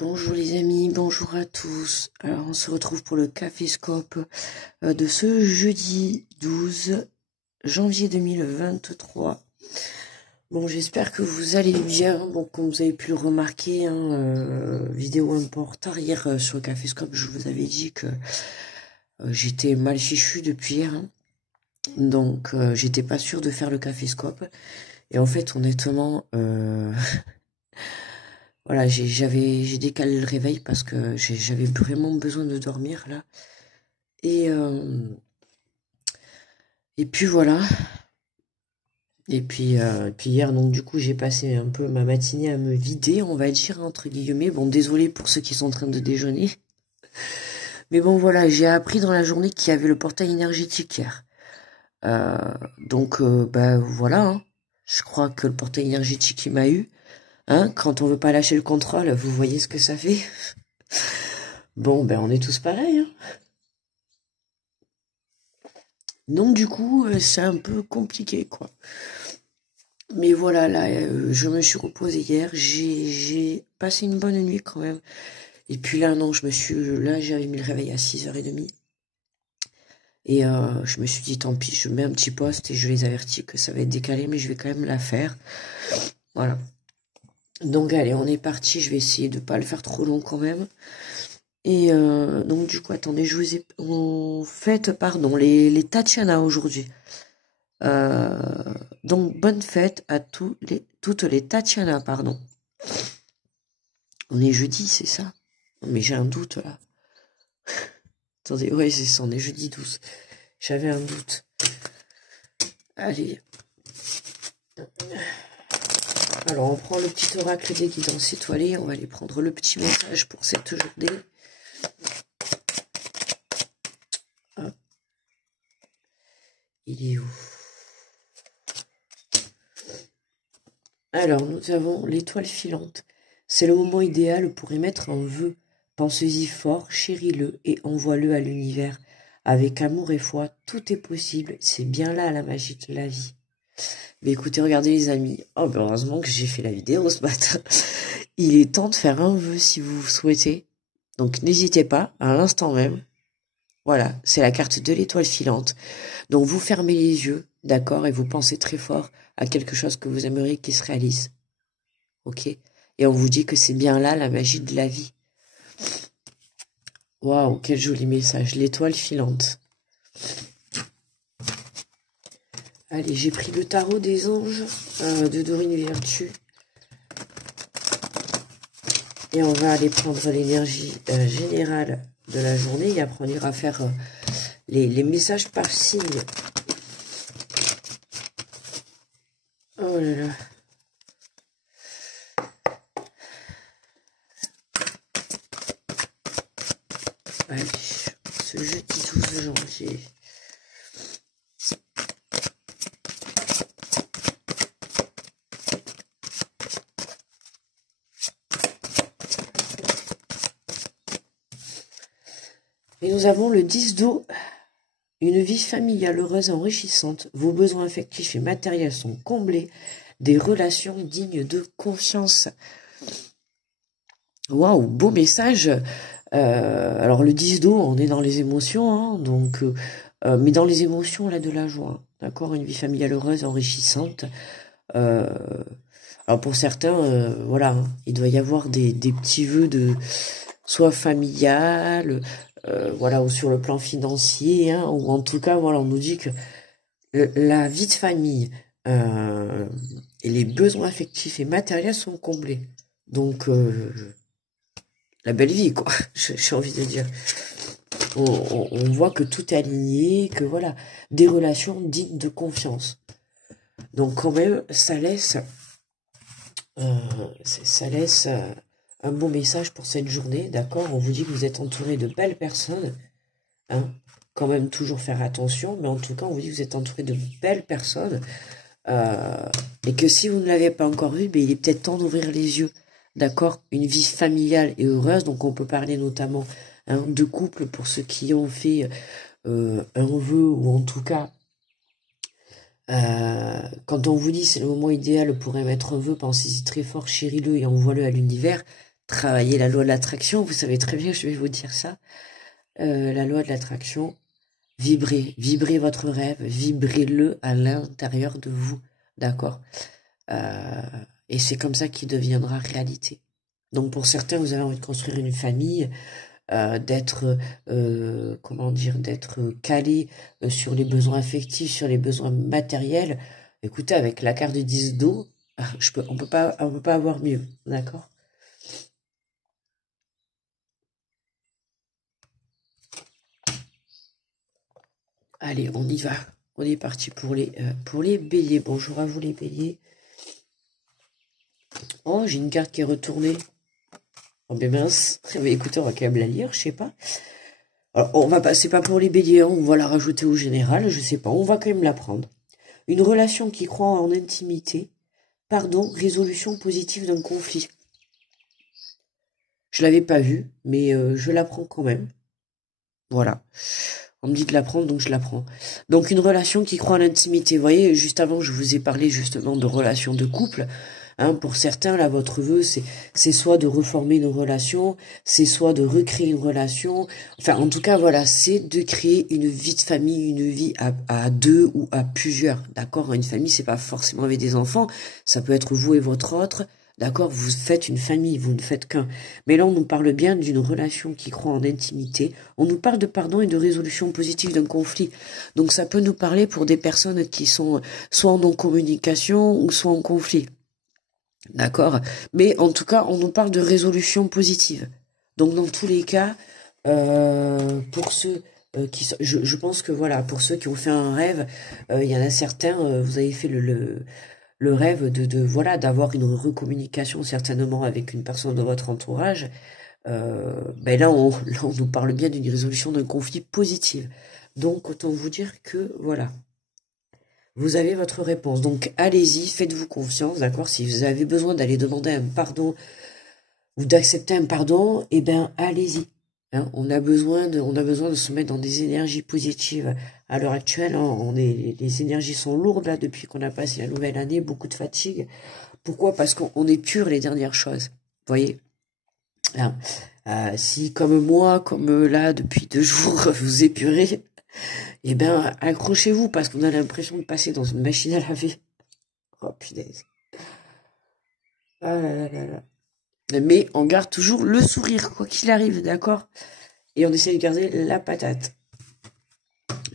Bonjour les amis, bonjour à tous. Alors on se retrouve pour le Caféscope de ce jeudi 12 janvier 2023. Bon, j'espère que vous allez bien. Bon, comme vous avez pu le remarquer, vidéo un peu en retard hier sur le Caféscope, je vous avais dit que j'étais mal fichu depuis hier. Donc j'étais pas sûre de faire le Caféscope. Et en fait, honnêtement, voilà, j'ai décalé le réveil parce que j'avais vraiment besoin de dormir là. Et, et puis voilà. Et puis hier, donc du coup, j'ai passé un peu ma matinée à me vider, on va dire, entre guillemets. Bon, désolé pour ceux qui sont en train de déjeuner. Mais bon, voilà, j'ai appris dans la journée qu'il y avait le portail énergétique hier. Euh, donc, voilà, hein. Je crois que le portail énergétique, il m'a eu. Hein, quand on veut pas lâcher le contrôle, vous voyez ce que ça fait. Bon, ben on est tous pareils, hein. Donc du coup, c'est un peu compliqué, quoi. Mais voilà, là, je me suis reposée hier, j'ai passé une bonne nuit quand même. Et puis là, non, là, j'avais mis le réveil à 6h30. Et je me suis dit, tant pis, je mets un petit post et je les avertis que ça va être décalé, mais je vais quand même la faire. Voilà. Donc allez, on est parti, je vais essayer de pas le faire trop long quand même. Et donc du coup, attendez, on fête, pardon, les Tatiana aujourd'hui. Euh, donc bonne fête à toutes les Tatiana, pardon. On est jeudi, c'est ça? Non, mais j'ai un doute là. Attendez, ouais, c'est ça, on est jeudi 12. J'avais un doute. Allez. Alors, on prend le petit oracle des guidances étoilées. On va aller prendre le petit message pour cette journée. Hop. Il est où? Alors, nous avons l'étoile filante. C'est le moment idéal pour émettre un vœu. Pensez-y fort, chéris-le et envoie-le à l'univers. Avec amour et foi, tout est possible. C'est bien là la magie de la vie. Mais écoutez, regardez les amis. Oh, ben heureusement que j'ai fait la vidéo ce matin. Il est temps de faire un vœu si vous souhaitez. Donc n'hésitez pas, à l'instant même. Voilà, c'est la carte de l'étoile filante. Donc vous fermez les yeux, d'accord, et vous pensez très fort à quelque chose que vous aimeriez qu'il se réalise. Ok? Et on vous dit que c'est bien là la magie de la vie. Waouh, quel joli message. L'étoile filante. Allez, j'ai pris le tarot des anges de Dorine Virtue. Et on va aller prendre l'énergie générale de la journée. Et après, on ira faire les messages par signe. Oh là là. Allez, ce jeudi 12 janvier. Et nous avons le 10 d'eau. Une vie familiale heureuse et enrichissante. Vos besoins affectifs et matériels sont comblés. Des relations dignes de confiance. Waouh, beau message. Alors le 10 d'eau, on est dans les émotions, hein, donc, mais dans les émotions là de la joie, d'accord, une vie familiale heureuse, enrichissante. Euh, alors pour certains, voilà, hein, il doit y avoir des petits vœux de soit familial, voilà, ou sur le plan financier, hein, ou en tout cas, voilà, on nous dit que la vie de famille et les besoins affectifs et matériels sont comblés. Donc la belle vie, quoi, j'ai envie de dire. On voit que tout est aligné, que voilà, des relations dignes de confiance. Donc quand même, ça laisse un bon message pour cette journée, d'accord? On vous dit que vous êtes entouré de belles personnes, hein? Quand même toujours faire attention, mais en tout cas, on vous dit que vous êtes entouré de belles personnes, et que si vous ne l'avez pas encore vu, ben, il est peut-être temps d'ouvrir les yeux, d'accord? Une vie familiale et heureuse, donc on peut parler notamment, hein, de couple pour ceux qui ont fait un vœu, ou en tout cas, quand on vous dit c'est le moment idéal pour émettre un vœu, pensez-y très fort, chéris-le et envoie-le à l'univers. travailler la loi de l'attraction. Vous savez très bien, je vais vous dire ça. La loi de l'attraction, vibrez votre rêve, vibrez-le à l'intérieur de vous, d'accord? Et c'est comme ça qu'il deviendra réalité. Donc pour certains, vous avez envie de construire une famille, d'être, comment dire, d'être calé sur les besoins affectifs, sur les besoins matériels. Écoutez, avec la carte de 10 d'eau, on peut pas avoir mieux, d'accord? Allez, on y va. On est parti pour les béliers. Bonjour à vous les béliers. Oh, j'ai une carte qui est retournée. Oh ben mince. Mais écoutez, on va quand même la lire, je sais pas. Alors, on va pas, c'est pas pour les béliers, hein, on va la rajouter au général, je sais pas, on va quand même la prendre. Une relation qui croit en intimité, pardon, résolution positive d'un conflit. Je l'avais pas vu, mais je la prends quand même. Voilà. On me dit de la prendre, donc je la prends. Donc une relation qui croit en l'intimité. Vous voyez, juste avant, je vous ai parlé justement de relations de couple. Hein, pour certains, là, votre vœu, c'est soit de reformer une relation, c'est soit de recréer une relation. Enfin, en tout cas, voilà, c'est de créer une vie de famille, une vie à deux ou à plusieurs. D'accord? Une famille, c'est pas forcément avec des enfants. Ça peut être vous et votre autre. D'accord? Vous faites une famille, vous ne faites qu'un. Mais là, on nous parle bien d'une relation qui croit en intimité. On nous parle de pardon et de résolution positive d'un conflit. Donc ça peut nous parler pour des personnes qui sont soit en non-communication ou soit en conflit. D'accord? Mais en tout cas, on nous parle de résolution positive. Donc dans tous les cas, pour ceux je pense que voilà, pour ceux qui ont fait un rêve, il y en a certains, vous avez fait le rêve de voilà, d'avoir une recommunication certainement avec une personne de votre entourage. Ben là, on nous parle bien d'une résolution d'un conflit positive. Donc, autant vous dire que, voilà, vous avez votre réponse. Donc, allez-y, faites-vous confiance, d'accord? Si vous avez besoin d'aller demander un pardon ou d'accepter un pardon, eh ben, allez-y. Hein, on a besoin de se mettre dans des énergies positives. À l'heure actuelle, hein, les énergies sont lourdes, là, depuis qu'on a passé la nouvelle année, beaucoup de fatigue. Pourquoi? Parce qu'on épure les dernières choses. Vous voyez? Hein, si comme moi, comme là depuis 2 jours, vous épurez, eh ben accrochez-vous parce qu'on a l'impression de passer dans une machine à laver. Oh punaise. Ah là là là là. Mais on garde toujours le sourire, quoi qu'il arrive, d'accord? Et on essaie de garder la patate.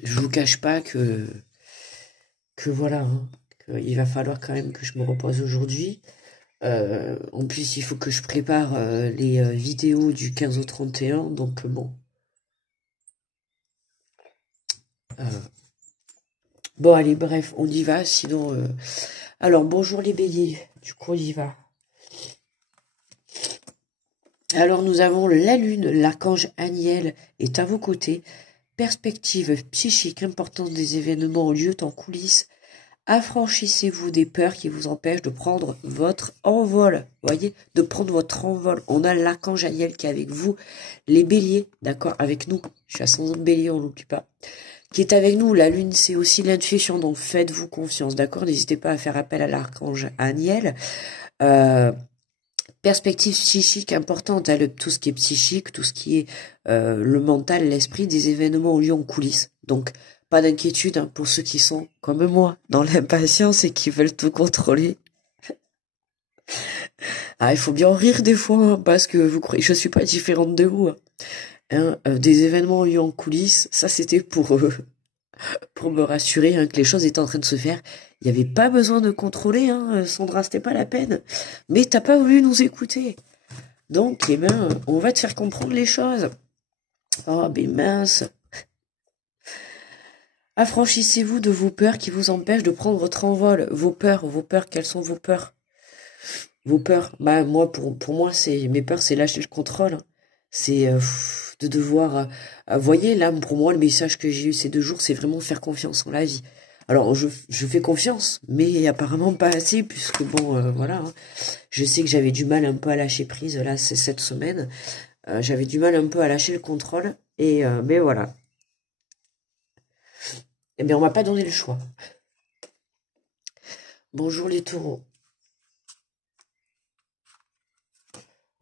Je vous cache pas que voilà, hein, il va falloir quand même que je me repose aujourd'hui. En plus, il faut que je prépare les vidéos du 15 au 31, donc bon. Euh, Bon, allez, bref, on y va, sinon... Alors, bonjour les béliers, du coup, on y va. Alors, nous avons la lune, l'archange Aniel est à vos côtés. Perspective psychique, importance des événements en lieu en coulisses. Affranchissez-vous des peurs qui vous empêchent de prendre votre envol. Voyez, de prendre votre envol. On a l'archange Aniel qui est avec vous. Les béliers, d'accord, avec nous. Je suis ascendant bélier, on l'oublie pas. Qui est avec nous. La lune, c'est aussi l'intuition, donc faites-vous confiance, d'accord? N'hésitez pas à faire appel à l'archange Aniel. Perspective psychique importante, hein, tout ce qui est psychique, tout ce qui est le mental, l'esprit, des événements ont lieu en coulisses. Donc, pas d'inquiétude hein, pour ceux qui sont, comme moi, dans l'impatience et qui veulent tout contrôler. Ah, il faut bien en rire des fois, hein, parce que vous croyez, je suis pas différente de vous. Hein. Des événements ont lieu en coulisses, ça c'était pour me rassurer hein, que les choses étaient en train de se faire. Il n'y avait pas besoin de contrôler, hein, Sandra, c'était pas la peine. Mais t'as pas voulu nous écouter. Donc, eh ben, on va te faire comprendre les choses. Oh, ben mince. Affranchissez-vous de vos peurs qui vous empêchent de prendre votre envol. Vos peurs, quelles sont vos peurs? Vos peurs, bah moi, pour moi, mes peurs, c'est lâcher le contrôle. C'est de devoir... voyez, là, pour moi, le message que j'ai eu ces 2 jours, c'est vraiment faire confiance en la vie. Alors, je fais confiance, mais apparemment pas assez, puisque bon, voilà. Hein. Je sais que j'avais du mal un peu à lâcher prise, là, c'est cette semaine. J'avais du mal un peu à lâcher le contrôle, mais voilà. Eh bien, on m'a pas donné le choix. Bonjour les taureaux.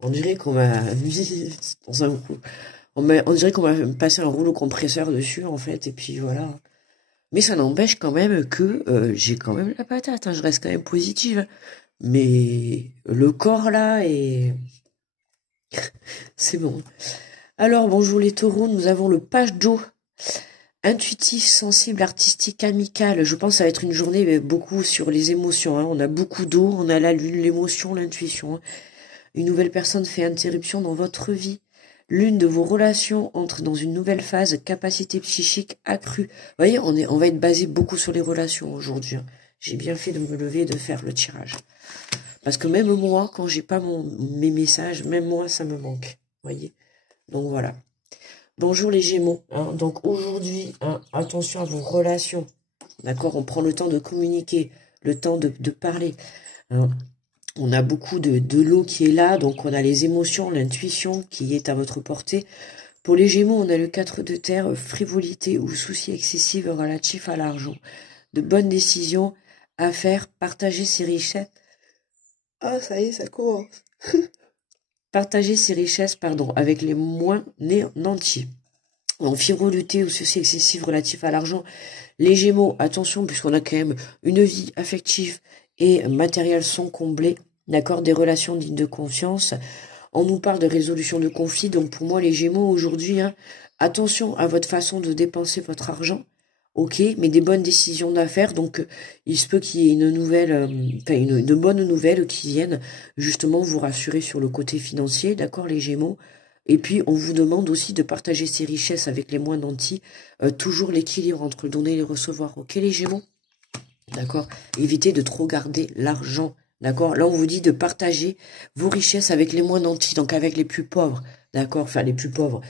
On dirait qu'on m'a mis dans un rouleau. On dirait qu'on m'a passé un rouleau compresseur dessus, en fait, et puis voilà. Mais ça n'empêche quand même que j'ai quand même la patate, hein, je reste quand même positive. Mais le corps là est... c'est bon. Alors bonjour les taureaux, nous avons le page Joe. Intuitif, sensible, artistique, amical. Je pense que ça va être une journée beaucoup sur les émotions. Hein. On a beaucoup d'eau, on a la lune, l'émotion, l'intuition. Hein. Une nouvelle personne fait interruption dans votre vie. L'une de vos relations entre dans une nouvelle phase, capacité psychique accrue. Vous voyez, on va être basé beaucoup sur les relations aujourd'hui. Hein. J'ai bien fait de me lever et de faire le tirage. Parce que même moi, quand j'ai pas mes messages, même moi, ça me manque. Vous voyez? Donc voilà. Bonjour les Gémeaux. Hein. Donc aujourd'hui, hein, attention à vos relations. D'accord? On prend le temps de communiquer, le temps de parler. Hein. On a beaucoup de l'eau qui est là, donc on a les émotions, l'intuition qui est à votre portée. Pour les Gémeaux, on a le 4 de terre, frivolité ou soucis excessifs relatifs à l'argent. De bonnes décisions à faire, partager ses richesses. Ah, ça y est, ça commence. Partager ses richesses, avec les moins nantis. En frivolité ou soucis excessifs relatifs à l'argent, les Gémeaux, attention, puisqu'on a quand même une vie affective et matérielles sont comblées, d'accord, des relations dignes de confiance. On nous parle de résolution de conflits, donc pour moi les Gémeaux aujourd'hui, hein, attention à votre façon de dépenser votre argent, ok, mais des bonnes décisions d'affaires, donc il se peut qu'il y ait une nouvelle, une bonne nouvelle qui vienne justement vous rassurer sur le côté financier, d'accord les Gémeaux. Et puis, on vous demande aussi de partager ses richesses avec les moins nantis, toujours l'équilibre entre le donner et le recevoir, ok les Gémeaux. D'accord. Évitez de trop garder l'argent. D'accord. Là, on vous dit de partager vos richesses avec les moins nantis, donc avec les plus pauvres. D'accord. Enfin, les plus pauvres,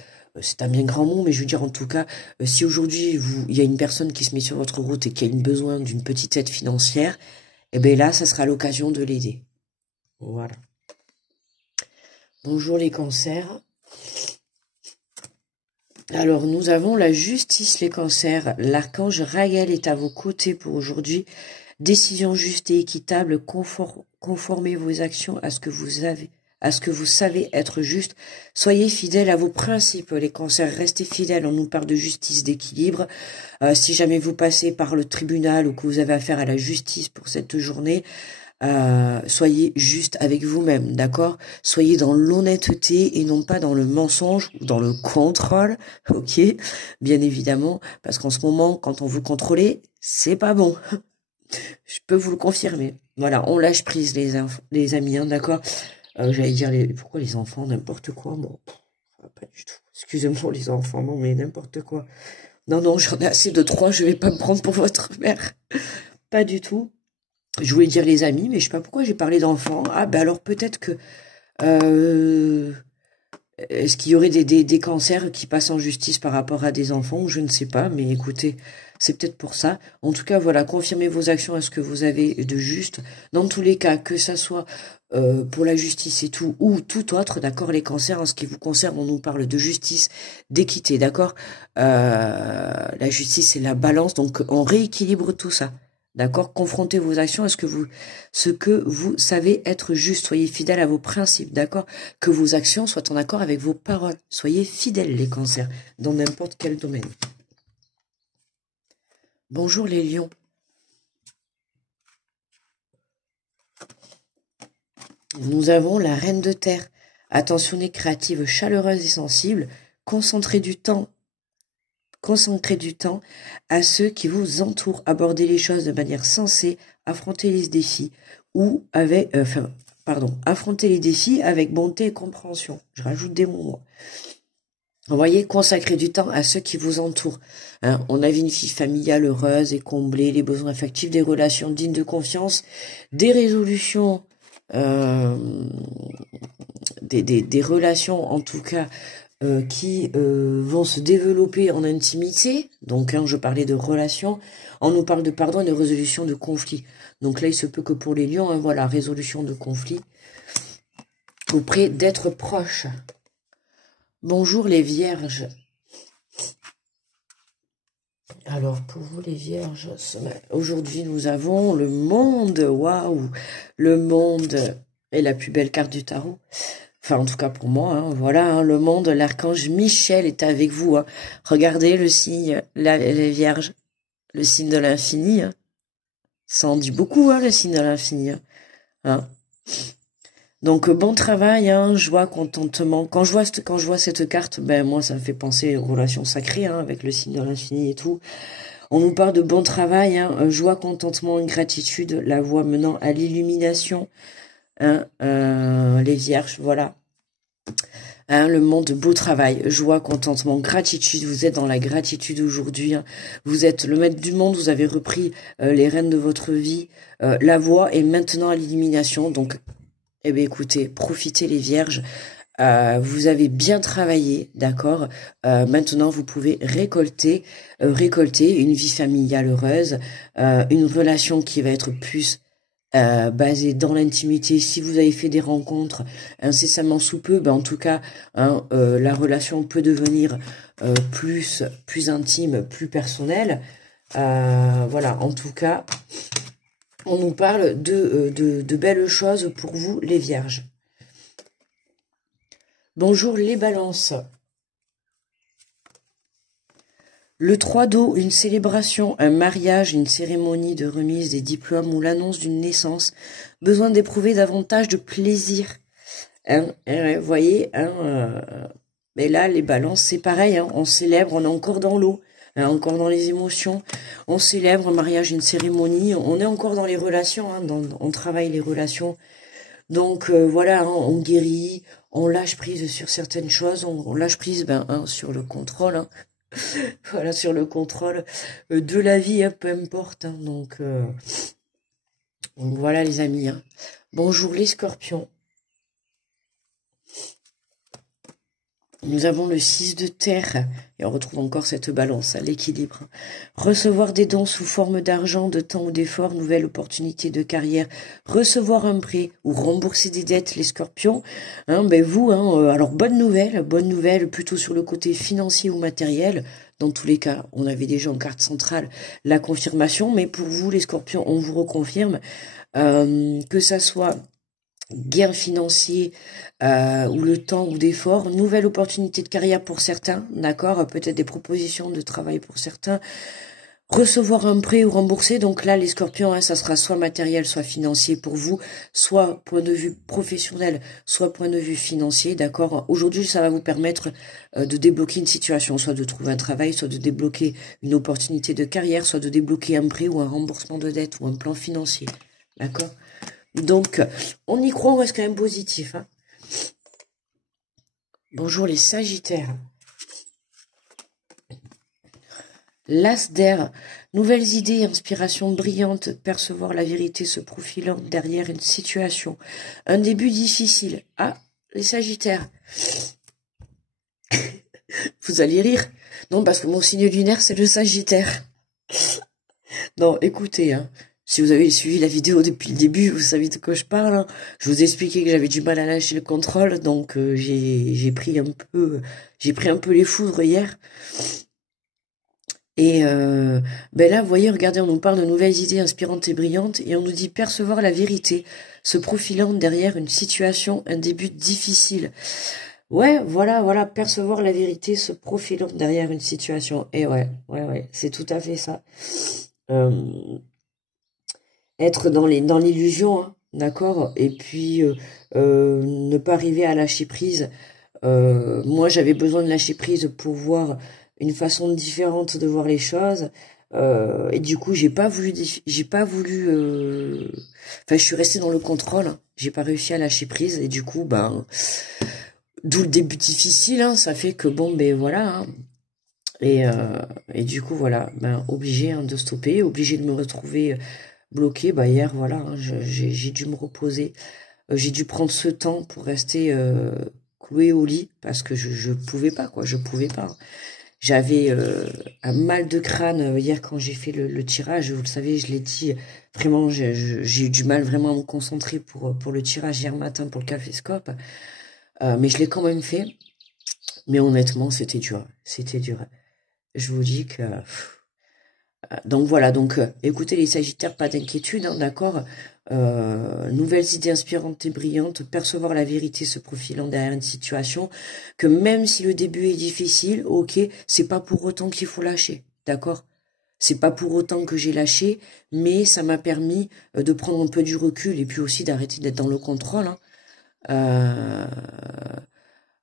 c'est un bien grand mot, mais je veux dire, en tout cas, si aujourd'hui, il y a une personne qui se met sur votre route et qui a besoin d'une petite aide financière, eh bien là, ça sera l'occasion de l'aider. Voilà. Bonjour les cancers. Alors, nous avons la justice, les cancers. L'archange Raël est à vos côtés pour aujourd'hui. Décision juste et équitable, conformez vos actions à ce que vous savez être juste. Soyez fidèles à vos principes, les cancers, restez fidèles. On nous parle de justice, d'équilibre. Si jamais vous passez par le tribunal ou que vous avez affaire à la justice pour cette journée, soyez juste avec vous-même, d'accord? Soyez dans l'honnêteté et non pas dans le mensonge ou dans le contrôle, ok? Bien évidemment, parce qu'en ce moment, quand on veut contrôler, c'est pas bon. Je peux vous le confirmer. Voilà, on lâche prise les amis, hein, d'accord? J'allais dire pourquoi les enfants, n'importe quoi, bon, pas du tout. Excusez-moi les enfants, non mais n'importe quoi. Non, j'en ai assez de 3, je vais pas me prendre pour votre mère. Pas du tout. Je voulais dire les amis, mais je sais pas pourquoi j'ai parlé d'enfants. Ah ben alors peut-être que est-ce qu'il y aurait des cancers qui passent en justice par rapport à des enfants? Je ne sais pas, mais écoutez, c'est peut-être pour ça. En tout cas, voilà, confirmez vos actions à ce que vous avez de juste. Dans tous les cas, que ça soit pour la justice et tout, ou tout autre, d'accord, les cancers, en ce qui vous concerne, on nous parle de justice, d'équité, d'accord. La justice, c'est la balance, donc on rééquilibre tout ça. D'accord? Confrontez vos actions à ce que vous savez être juste. Soyez fidèles à vos principes, d'accord? Que vos actions soient en accord avec vos paroles. Soyez fidèles, les cancers, dans n'importe quel domaine. Bonjour les lions. Nous avons la reine de terre. Attentionnée, créative, chaleureuse et sensible. Concentrez du temps à ceux qui vous entourent. Abordez les choses de manière sensée, affrontez les défis affrontez les défis avec bonté et compréhension. Je rajoute des mots. Vous voyez, consacrez du temps à ceux qui vous entourent. Hein, on a une vie familiale heureuse et comblée, les besoins affectifs, des relations dignes de confiance, des résolutions, des relations en tout cas qui vont se développer en intimité. Donc, je parlais de relations. On nous parle de pardon et de résolution de conflits. Donc là, il se peut que pour les lions, voilà, résolution de conflits. Auprès d'être proches. Bonjour les vierges. Alors, pour vous les vierges, aujourd'hui, nous avons le monde. Waouh! Le monde est la plus belle carte du tarot. Enfin, en tout cas pour moi, hein, voilà, hein, le monde, l'archange Michel est avec vous. Hein. Regardez le signe, les vierges, le signe de l'infini. Hein. Ça en dit beaucoup, hein, le signe de l'infini. Hein. Donc bon travail, hein, joie, contentement. Quand je vois cette carte, ben moi ça me fait penser aux relations sacrées, hein, avec le signe de l'infini et tout. On nous parle de bon travail, hein, joie, contentement et gratitude, la voie menant à l'illumination. Hein, les vierges, voilà. Hein, le monde, beau travail, joie, contentement, gratitude. Vous êtes dans la gratitude aujourd'hui. Hein. Vous êtes le maître du monde. Vous avez repris les rênes de votre vie. La voie est maintenant à l'illumination. Donc, eh bien, écoutez, profitez les vierges. Vous avez bien travaillé, d'accord. Maintenant, vous pouvez récolter une vie familiale heureuse, une relation qui va être plus basée dans l'intimité. Si vous avez fait des rencontres incessamment sous peu, ben en tout cas, hein, la relation peut devenir plus intime, plus personnelle. Voilà, en tout cas, on nous parle de belles choses pour vous, les vierges. Bonjour les balances. Le 3 d'eau, une célébration, un mariage, une cérémonie de remise des diplômes ou l'annonce d'une naissance. Besoin d'éprouver davantage de plaisir. Hein, vous voyez, hein, mais là, les balances, c'est pareil. Hein, on célèbre, on est encore dans l'eau, hein, encore dans les émotions. On célèbre un mariage, une cérémonie. On est encore dans les relations. Hein, on travaille les relations. Donc voilà, hein, on guérit, on lâche prise sur certaines choses, on lâche prise hein, sur le contrôle, hein, voilà, sur le contrôle de la vie, hein, peu importe. Hein, donc voilà les amis. Hein. Bonjour les scorpions. Nous avons le 6 de terre, et on retrouve encore cette balance à l'équilibre. Recevoir des dons sous forme d'argent, de temps ou d'effort, nouvelle opportunité de carrière, recevoir un prêt ou rembourser des dettes, les scorpions. Hein, ben vous, hein, alors bonne nouvelle, plutôt sur le côté financier ou matériel. Dans tous les cas, on avait déjà en carte centrale la confirmation, mais pour vous, les scorpions, on vous reconfirme que ça soit gain financier ou le temps ou d'effort, nouvelle opportunité de carrière pour certains, d'accord, peut-être des propositions de travail pour certains, recevoir un prêt ou rembourser, donc là les scorpions, hein, ça sera soit matériel, soit financier pour vous, soit point de vue professionnel, soit point de vue financier, d'accord. Aujourd'hui ça va vous permettre de débloquer une situation, soit de trouver un travail, soit de débloquer une opportunité de carrière, soit de débloquer un prêt ou un remboursement de dette ou un plan financier, d'accord. Donc, on y croit, on reste quand même positif. Hein. Bonjour les sagittaires. L'as d'air, nouvelles idées, inspiration brillante, percevoir la vérité se profilant derrière une situation. Un début difficile. Ah, les sagittaires. Vous allez rire. Non, parce que mon signe lunaire, c'est le sagittaire. Non, écoutez, hein. Si vous avez suivi la vidéo depuis le début, vous savez de quoi je parle. Hein. Je vous ai expliqué que j'avais du mal à lâcher le contrôle, donc j'ai pris un peu les foudres hier. Et ben là, vous voyez, regardez, on nous parle de nouvelles idées inspirantes et brillantes, et on nous dit percevoir la vérité, se profilant derrière une situation, un début difficile. Ouais, voilà, percevoir la vérité, se profilant derrière une situation. Et ouais, c'est tout à fait ça. Être dans l'illusion, hein, d'accord, et puis ne pas arriver à lâcher prise. Moi, j'avais besoin de lâcher prise pour voir une façon différente de voir les choses, et du coup, j'ai pas voulu, enfin, je suis restée dans le contrôle, hein, j'ai pas réussi à lâcher prise, et du coup, ben, d'où le début difficile, hein, ça fait que bon, ben voilà. Hein, et du coup, voilà, ben, obligé hein, de stopper, obligé de me retrouver bloqué. Bah hier, voilà, hein, j'ai dû me reposer. J'ai dû prendre ce temps pour rester cloué au lit parce que je pouvais pas, quoi, je pouvais pas. J'avais un mal de crâne hier quand j'ai fait le tirage. Vous le savez, je l'ai dit, vraiment, j'ai eu du mal vraiment à me concentrer pour le tirage hier matin pour le calfescope. Mais je l'ai quand même fait. Mais honnêtement, c'était dur. C'était dur. Je vous dis que... Donc voilà, donc écoutez les sagittaires, pas d'inquiétude, hein, d'accord. nouvelles idées inspirantes et brillantes, percevoir la vérité se profilant derrière une situation, que même si le début est difficile, ok, c'est pas pour autant qu'il faut lâcher, d'accord? C'est pas pour autant que j'ai lâché, mais ça m'a permis de prendre un peu du recul et puis aussi d'arrêter d'être dans le contrôle, hein. Euh,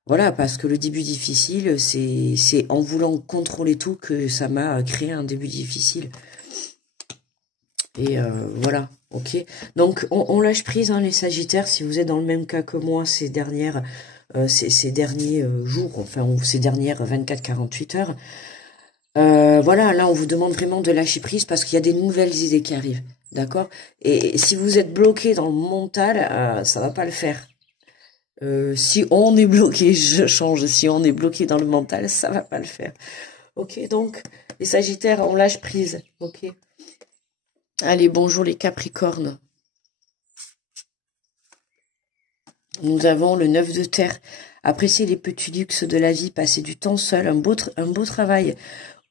voilà, parce que le début difficile, c'est en voulant contrôler tout que ça m'a créé un début difficile. Et voilà, ok. Donc on lâche prise, hein, les Sagittaires, si vous êtes dans le même cas que moi ces derniers jours, enfin ou ces dernières 24-48 heures. Voilà, là on vous demande vraiment de lâcher prise parce qu'il y a des nouvelles idées qui arrivent, d'accord? Et si vous êtes bloqué dans le mental, ça va pas le faire. Si on est bloqué, je change. Si on est bloqué dans le mental, ça va pas le faire. Ok, donc les Sagittaires, on lâche prise. Ok. Allez, bonjour les Capricornes. Nous avons le 9 de terre. Apprécier les petits luxes de la vie, passer du temps seul, un beau travail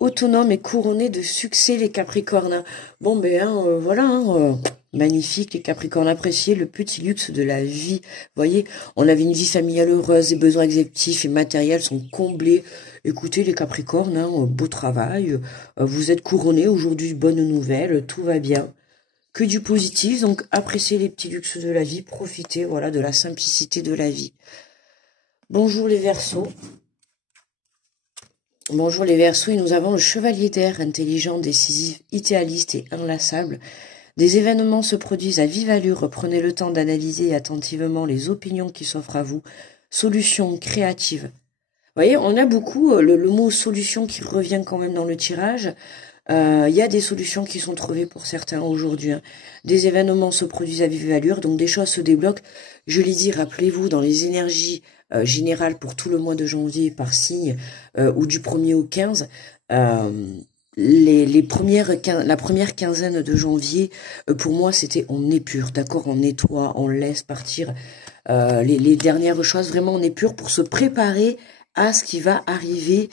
autonome et couronné de succès, les Capricornes. Bon, ben, voilà, magnifique, les Capricornes, apprécier le petit luxe de la vie. Voyez, on avait une vie familiale heureuse, les besoins exécutifs et matériels sont comblés. Écoutez, les Capricornes, beau travail, vous êtes couronnés aujourd'hui, bonne nouvelle, tout va bien. Que du positif, donc appréciez les petits luxes de la vie, profitez, voilà, de la simplicité de la vie. Bonjour les Verseaux. Bonjour les Verseaux, et nous avons le chevalier d'air, intelligent, décisif, idéaliste et inlassable. Des événements se produisent à vive allure, prenez le temps d'analyser attentivement les opinions qui s'offrent à vous. Solutions créatives. Vous voyez, on a beaucoup le mot solution qui revient quand même dans le tirage. Il y a des solutions qui sont trouvées pour certains aujourd'hui, hein. Des événements se produisent à vive allure, donc des choses se débloquent. Je l'ai dit, rappelez-vous, dans les énergies générales pour tout le mois de janvier par signe, ou du 1er au 15, la première quinzaine de janvier, pour moi, c'était on épure, d'accord, on nettoie, on laisse partir les dernières choses, vraiment on épure pour se préparer à ce qui va arriver.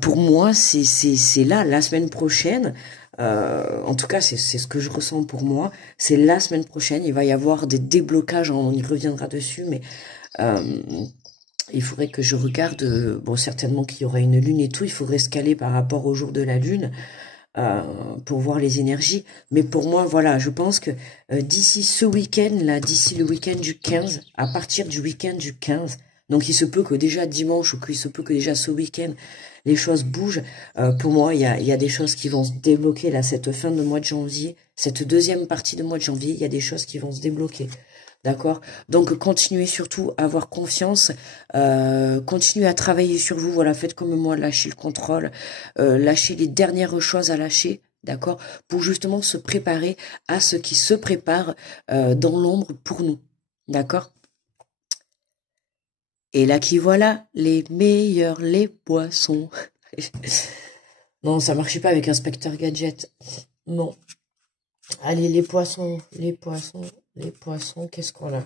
Pour moi, c'est là, la semaine prochaine. En tout cas, c'est ce que je ressens pour moi. C'est la semaine prochaine. Il va y avoir des déblocages. On y reviendra dessus, mais il faudrait que je regarde. Bon, certainement qu'il y aura une lune et tout. Il faudrait se caler par rapport au jour de la lune pour voir les énergies. Mais pour moi, voilà, je pense que d'ici ce week-end, là, d'ici le week-end du 15, à partir du week-end du 15. Donc il se peut que déjà dimanche ou qu'il se peut que déjà ce week-end les choses bougent. Pour moi, il y a des choses qui vont se débloquer là cette fin de mois de janvier, cette deuxième partie de mois de janvier. Il y a des choses qui vont se débloquer, d'accord. Donc continuez surtout à avoir confiance, continuez à travailler sur vous. Voilà, faites comme moi, lâchez le contrôle, lâchez les dernières choses à lâcher. D'accord, pour justement se préparer à ce qui se prépare dans l'ombre pour nous. D'accord. Et là qui voilà, les meilleurs, les poissons. Non, ça marchait pas avec Inspecteur Gadget. Non. Allez, les poissons, les poissons, les poissons, qu'est-ce qu'on a?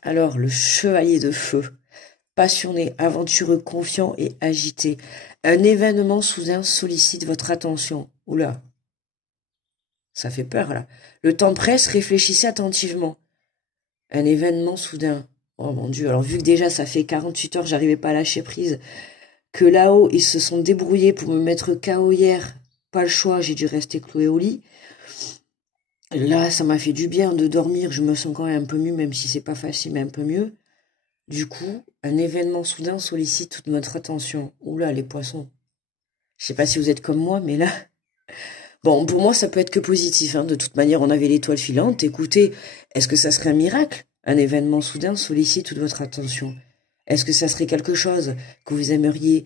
Alors, le chevalier de feu. Passionné, aventureux, confiant et agité. Un événement soudain sollicite votre attention. Oula. Ça fait peur, là. Le temps presse, réfléchissez attentivement. Un événement soudain. Oh mon Dieu, alors vu que déjà ça fait 48 heures, j'arrivais pas à lâcher prise, que là-haut, ils se sont débrouillés pour me mettre KO hier, pas le choix, j'ai dû rester cloué au lit. Là, ça m'a fait du bien de dormir, je me sens quand même un peu mieux, même si c'est pas facile, mais un peu mieux. Du coup, un événement soudain sollicite toute notre attention. Oula, les poissons. Je sais pas si vous êtes comme moi, mais là... Bon, pour moi, ça peut être que positif, hein. De toute manière, on avait l'étoile filante. Écoutez, est-ce que ça serait un miracle? Un événement soudain sollicite toute votre attention. Est-ce que ça serait quelque chose que vous aimeriez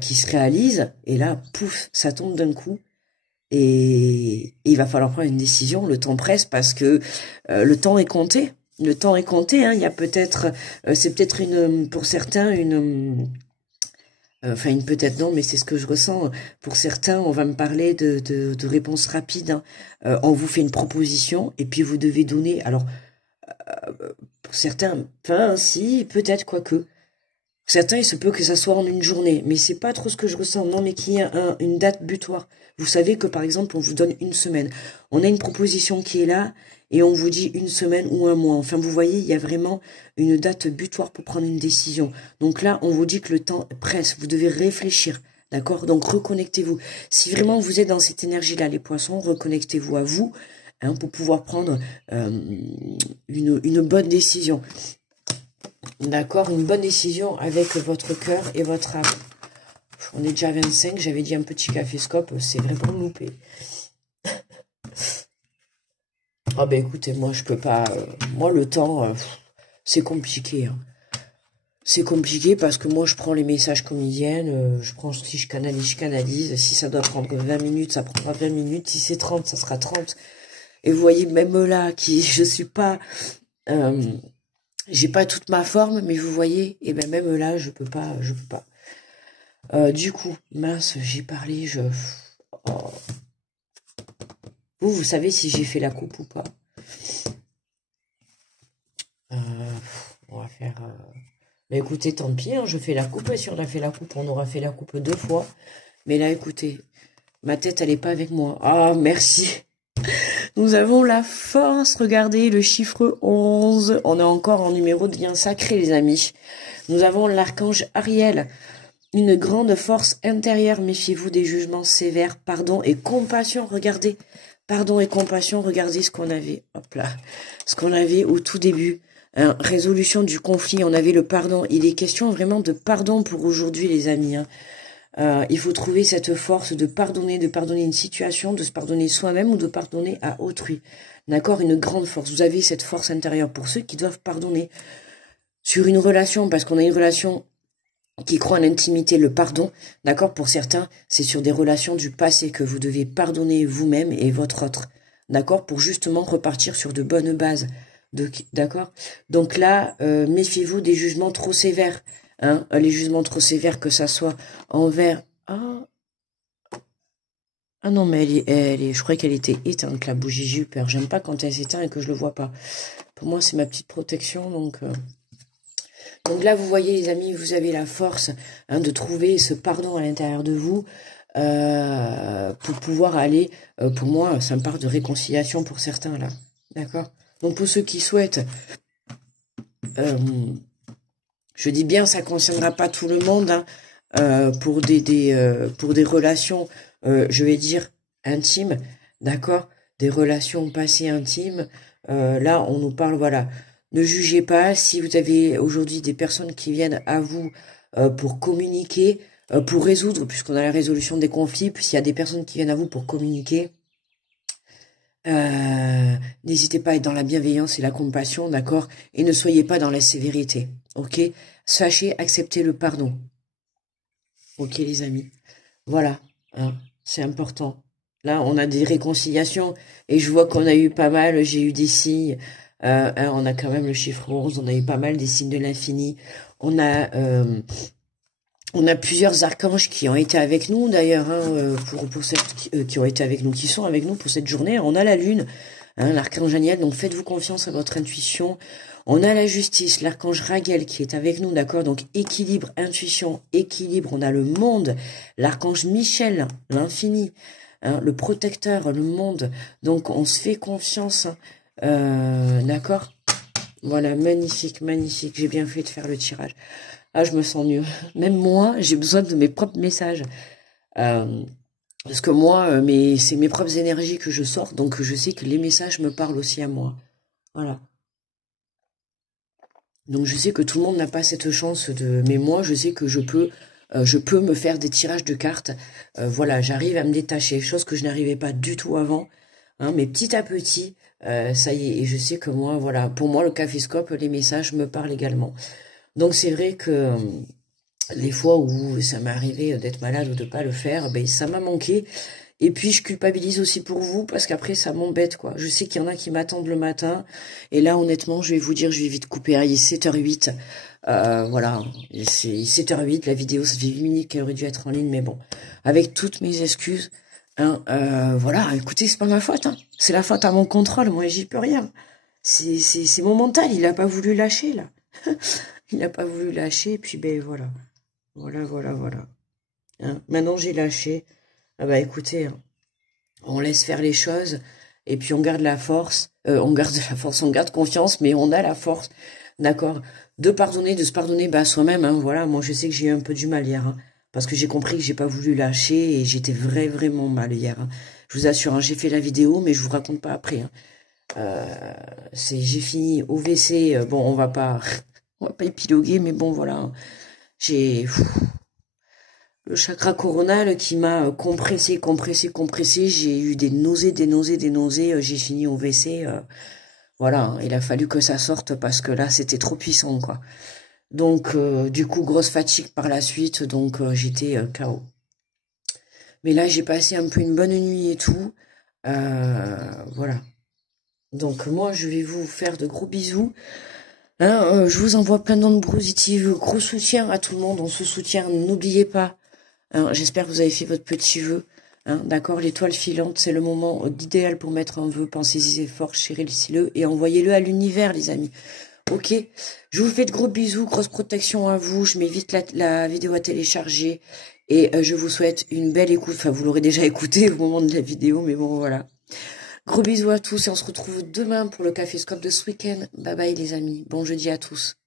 qui se réalise? Et là, pouf, ça tombe d'un coup. Et il va falloir prendre une décision. Le temps presse parce que le temps est compté. Le temps est compté, hein. Il y a peut-être... c'est peut-être pour certains enfin, peut-être non, mais c'est ce que je ressens. Pour certains, on va me parler de réponses rapides, hein. On vous fait une proposition et puis vous devez donner... Alors, pour certains, enfin, si, peut-être, quoique. Certains, il se peut que ça soit en une journée, mais c'est pas trop ce que je ressens. Non, mais qu'il y a une date butoir. Vous savez que, par exemple, on vous donne une semaine. On a une proposition qui est là, et on vous dit une semaine ou un mois. Enfin, vous voyez, il y a vraiment une date butoir pour prendre une décision. Donc là, on vous dit que le temps presse, vous devez réfléchir, d'accord? Donc reconnectez-vous. Si vraiment vous êtes dans cette énergie-là, les poissons, reconnectez-vous à vous, hein, pour pouvoir prendre une bonne décision. D'accord? Une bonne décision avec votre cœur et votre âme. On est déjà à 25, j'avais dit un petit caféscope, c'est vraiment loupé. Ah ben écoutez, moi je peux pas, moi le temps, c'est compliqué. Hein. C'est compliqué parce que moi je prends les messages comme ils viennent, je prends, si je canalise, si ça doit prendre 20 minutes, ça prendra 20 minutes, si c'est 30, ça sera 30. Et vous voyez, même là, je suis pas, j'ai pas toute ma forme, mais vous voyez, et ben même là, je peux pas. Du coup, mince, j'ai parlé, oh. Vous savez si j'ai fait la coupe ou pas. On va faire... Mais écoutez, tant pis, hein, je fais la coupe. Et si on a fait la coupe, on aura fait la coupe 2 fois. Mais là, écoutez, ma tête, elle est pas avec moi. Ah, merci. Nous avons la force. Regardez, le chiffre 11. On est encore en numéro de lien sacré, les amis. Nous avons l'archange Ariel. Une grande force intérieure. Méfiez-vous des jugements sévères. Pardon et compassion. Regardez. Pardon et compassion. Regardez ce qu'on avait. Hop là. Ce qu'on avait au tout début. Hein, résolution du conflit. On avait le pardon. Il est question vraiment de pardon pour aujourd'hui, les amis. Hein. Il faut trouver cette force de pardonner une situation, de se pardonner soi-même ou de pardonner à autrui. D'accord? Une grande force. Vous avez cette force intérieure pour ceux qui doivent pardonner sur une relation, parce qu'on a une relation qui croit en l'intimité, le pardon. D'accord? Pour certains, c'est sur des relations du passé que vous devez pardonner vous-même et votre autre. D'accord? Pour justement repartir sur de bonnes bases. D'accord? Donc là, méfiez-vous des jugements trop sévères. Hein, les jugements trop sévères, que ça soit envers... Ah non, mais je croyais qu'elle était éteinte, la bougie. J'ai eu peur. J'aime pas quand elle s'éteint et que je le vois pas. Pour moi, c'est ma petite protection, donc... Donc là, vous voyez, les amis, vous avez la force, hein, de trouver ce pardon à l'intérieur de vous pour pouvoir aller... pour moi, ça me part de réconciliation pour certains, là. D'accord? Donc pour ceux qui souhaitent... je dis bien, ça concernera pas tout le monde, hein, pour des relations, je vais dire, intimes, d'accord? Des relations passées intimes. Là, on nous parle, voilà. Ne jugez pas si vous avez aujourd'hui des personnes qui viennent à vous pour communiquer, pour résoudre, puisqu'on a la résolution des conflits, puis s'il y a des personnes qui viennent à vous pour communiquer, n'hésitez pas à être dans la bienveillance et la compassion, d'accord? Et ne soyez pas dans la sévérité, ok? Sachez accepter le pardon. Ok, les amis? Voilà, hein, c'est important. Là, on a des réconciliations, et je vois qu'on a eu pas mal, j'ai eu des signes, hein, on a quand même le chiffre 11, on a eu pas mal des signes de l'infini, on a plusieurs archanges qui ont été avec nous, d'ailleurs, hein, qui ont été avec nous, qui sont avec nous pour cette journée. On a la lune, hein, l'archange Daniel, donc faites-vous confiance à votre intuition. On a la justice, l'archange Raguel qui est avec nous, d'accord? Donc équilibre, intuition, équilibre. On a le monde, l'archange Michel, l'infini, hein, le protecteur, le monde. Donc on se fait confiance, hein, d'accord? Voilà, magnifique, magnifique. J'ai bien fait de faire le tirage. Ah, je me sens mieux. Même moi, j'ai besoin de mes propres messages. Parce que moi, c'est mes propres énergies que je sors, donc je sais que les messages me parlent aussi à moi. Voilà. Donc je sais que tout le monde n'a pas cette chance de... Mais moi, je sais que je peux me faire des tirages de cartes. Voilà, j'arrive à me détacher, chose que je n'arrivais pas du tout avant. Hein, mais petit à petit, ça y est. Et je sais que moi, voilà, pour moi, le caféscope, les messages me parlent également. Donc c'est vrai que les fois où ça m'est arrivé d'être malade ou de pas le faire, ben ça m'a manqué. Et puis je culpabilise aussi pour vous parce qu'après ça m'embête quoi. Je sais qu'il y en a qui m'attendent le matin et là honnêtement je vais vous dire je vais vite couper. Il est 7h08. Voilà, c'est 7h08, la vidéo ça fait 8 minutes qu'elle aurait dû être en ligne mais bon, avec toutes mes excuses. Hein, voilà, écoutez, c'est pas ma faute. Hein. C'est la faute à mon contrôle, moi j'y peux rien. C'est mon mental, il a pas voulu lâcher là. Il n'a pas voulu lâcher, et puis ben voilà. Voilà. Hein, maintenant j'ai lâché. Ah bah écoutez, hein, on laisse faire les choses. Et puis on garde la force, on garde la force, on garde confiance, mais on a la force, d'accord, de pardonner, de se pardonner à soi-même. Hein, voilà, moi je sais que j'ai eu un peu du mal hier, hein, parce que j'ai compris que j'ai pas voulu lâcher et j'étais vraiment mal hier. Hein. Je vous assure, hein, j'ai fait la vidéo, mais je vous raconte pas après. Hein. J'ai fini au WC. Bon, on va pas épiloguer, mais bon voilà. Hein. J'ai le chakra coronal qui m'a compressé. J'ai eu des nausées. J'ai fini au WC. Voilà, hein. Il a fallu que ça sorte parce que là, c'était trop puissant, quoi. Donc, du coup, grosse fatigue par la suite. Donc, j'étais KO. Mais là, j'ai passé un peu une bonne nuit et tout. Voilà. Donc, moi, je vais vous faire de gros bisous. Hein, je vous envoie plein d'ondes positives. Gros soutien à tout le monde. On se soutient. N'oubliez pas. Hein, j'espère que vous avez fait votre petit vœu. Hein, d'accord, l'étoile filante, c'est le moment idéal pour mettre un vœu. Pensez-y fort, chérissez-le et envoyez-le à l'univers, les amis. Ok, je vous fais de gros bisous, grosse protection à vous. Je mets vite la vidéo à télécharger et je vous souhaite une belle écoute. Enfin, vous l'aurez déjà écouté au moment de la vidéo, mais bon, voilà. Gros bisous à tous et on se retrouve demain pour le Café Scope de ce week-end. Bye bye, les amis. Bon jeudi à tous.